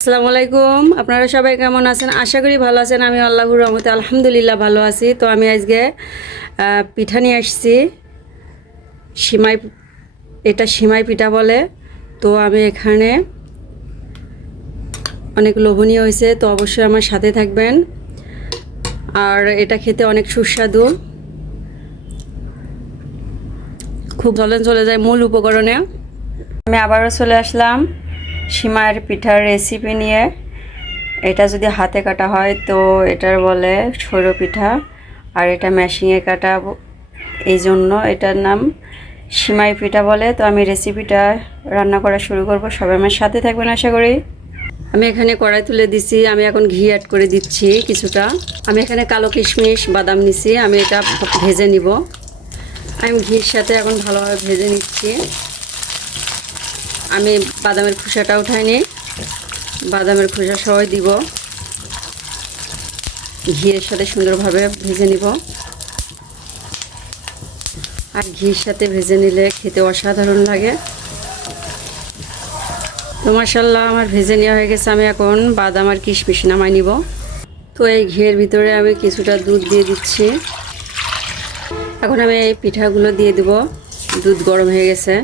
আসসালামু আলাইকুম। আপনারা সবাই কেমন আছেন? আশা করি ভালো আছেন। আমি আল্লাহর রহমতে আলহামদুলিল্লাহ ভালো আছি। তো আমি আজকে পিঠা নিয়ে আসছি। সিমাই, এটা সিমাই পিঠা বলে। তো আমি এখানে অনেক লোভনীয় হয়েছে, তো অবশ্যই আমার সাথে থাকবেন। আর এটা খেতে অনেক সুস্বাদু। খুব চলেন চলে যায় মূল উপকরণে। আমি আবারও চলে আসলাম। সীমার পিঠার রেসিপি নিয়ে। এটা যদি হাতে কাটা হয় তো এটার বলে সরু পিঠা, আর এটা মেশিনে কাটা এই জন্য এটার নাম সিমাই পিঠা বলে। তো আমি রেসিপিটা রান্না করা শুরু করব। সবাই আমার সাথে থাকবেন আশা করি। আমি এখানে কড়াই তুলে দিছি। আমি এখন ঘি অ্যাড করে দিচ্ছি কিছুটা। আমি এখানে কালো কিশমিশ, বাদাম নিছি। আমি এটা ভেজে নিব। আমি ঘির সাথে এখন ভালোভাবে ভেজে নিচ্ছি। আমি বাদামের খোসাটা উঠাইনি বাদামের খোসা সবাই দিব। ঘিয়ের সাথে সুন্দরভাবে ভেজে নিব। আর ঘির সাথে ভেজে নিলে খেতে অসাধারণ লাগে। তো মাসাল্লাহ আমার ভেজে নেওয়া হয়ে গেছে। আমি এখন বাদাম আর কিশমিশ নামাই নিব। তো এই ঘিয়ের ভিতরে আমি কিছুটা দুধ দিয়ে দিচ্ছি। এখন আমি এই পিঠাগুলো দিয়ে দিব। দুধ গরম হয়ে গেছে।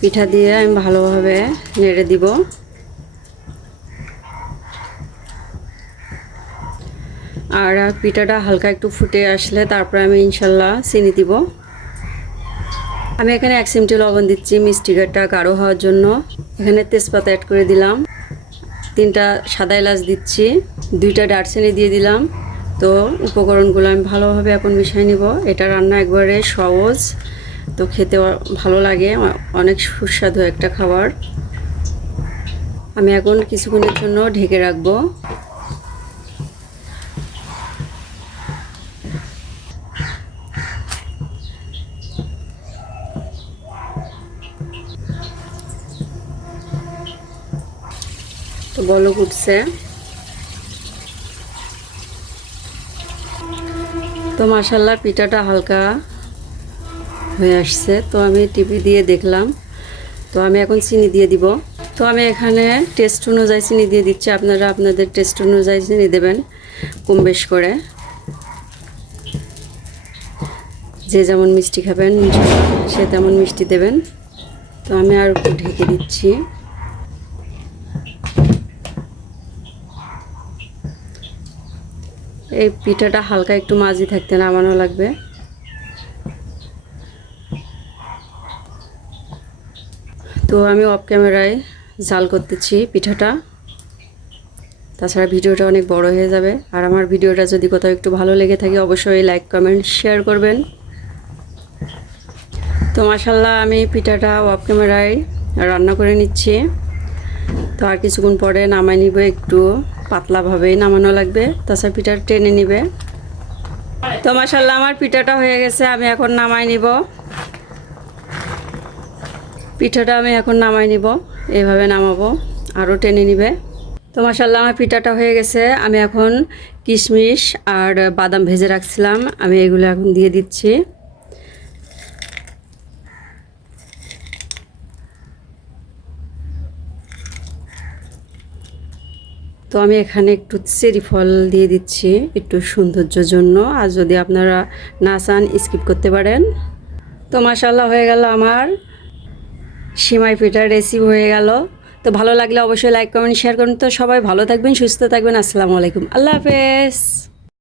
পিঠা দিয়ে আমি ভালোভাবে নেড়ে দিব। আর পিঠাটা হালকা একটু ফুটে আসলে তারপরে আমি ইনশাল্লাহ চিনি দিব। আমি এখানে এক চিমটি লবণ দিচ্ছি মিষ্টিটা গাঢ় হওয়ার জন্য। এখানে তেজপাতা অ্যাড করে দিলাম। তিনটা সাদা এলাচ দিচ্ছি। দুইটা দারচিনি দিয়ে দিলাম। তো উপকরণগুলো আমি ভালোভাবে এখন মিশিয়ে নিব। এটা রান্না একবারে সহজ। তো খেতে ভালো লাগে। অনেক সুস্বাদু একটা খাবার। আমি এখন কিছুক্ষণের জন্য ঢেকে রাখব। তো বলক উঠছে। তো মাসাল্লাহ পিঠাটা হালকা। হয়ে আসছে। তো আমি টিভি দিয়ে দেখলাম। তো আমি এখন চিনি দিয়ে দিব। তো আমি এখানে টেস্ট অনুযায়ী চিনি দিয়ে দিচ্ছি। আপনারা আপনাদের টেস্ট অনুযায়ী চিনি দেবেন কম বেশ করে। যে যেমন মিষ্টি খাবেন, সে তেমন মিষ্টি দেবেন। তো আমি আর একটু ঢেকে দিচ্ছি। এই পিঠাটা হালকা একটু মাঝি থাকতে নামানো লাগবে। তো আমি অফ ক্যামেরায় জাল করতেছি পিঠাটা। তাছাড়া ভিডিওটা অনেক বড় হয়ে যাবে। আর আমার ভিডিওটা যদি কোথাও একটু ভালো লেগে থাকে, অবশ্যই লাইক কমেন্ট শেয়ার করবেন। তো মাসাল্লাহ আমি পিঠাটা অফ ক্যামেরায় রান্না করে নিচ্ছি। তো আর কিছুক্ষণ পরে নামাই নিব একটু, পাতলাভাবেই নামানো লাগবে। তাছাড়া পিঠা টেনে নিবে। তো মাসাল্লাহ আমার পিঠাটা হয়ে গেছে, আমি এখন নামাই নিব। পিঠাটা আমি এখন নামাই নিব এইভাবে নামাবো আরও টেনে নিবে। তো মাসাল্লাহ আমার পিঠাটা হয়ে গেছে। আমি এখন কিশমিশ আর বাদাম ভেজে রাখছিলাম, আমি এগুলো এখন দিয়ে দিচ্ছি। তো আমি এখানে একটু চেরি ফল দিয়ে দিচ্ছি, একটু সৌন্দর্যের জন্য। আর যদি আপনারা না চান, স্কিপ করতে পারেন। তো মাসাল্লাহ হয়ে গেল আমার সিমাই পিঠার রেসিপি হয়ে গেল। তো ভালো লাগলে অবশ্যই লাইক কমেন্ট শেয়ার করুন। তো সবাই ভালো থাকবেন, সুস্থ থাকবেন। আসসালামু আলাইকুম। আল্লাহ হাফেজ।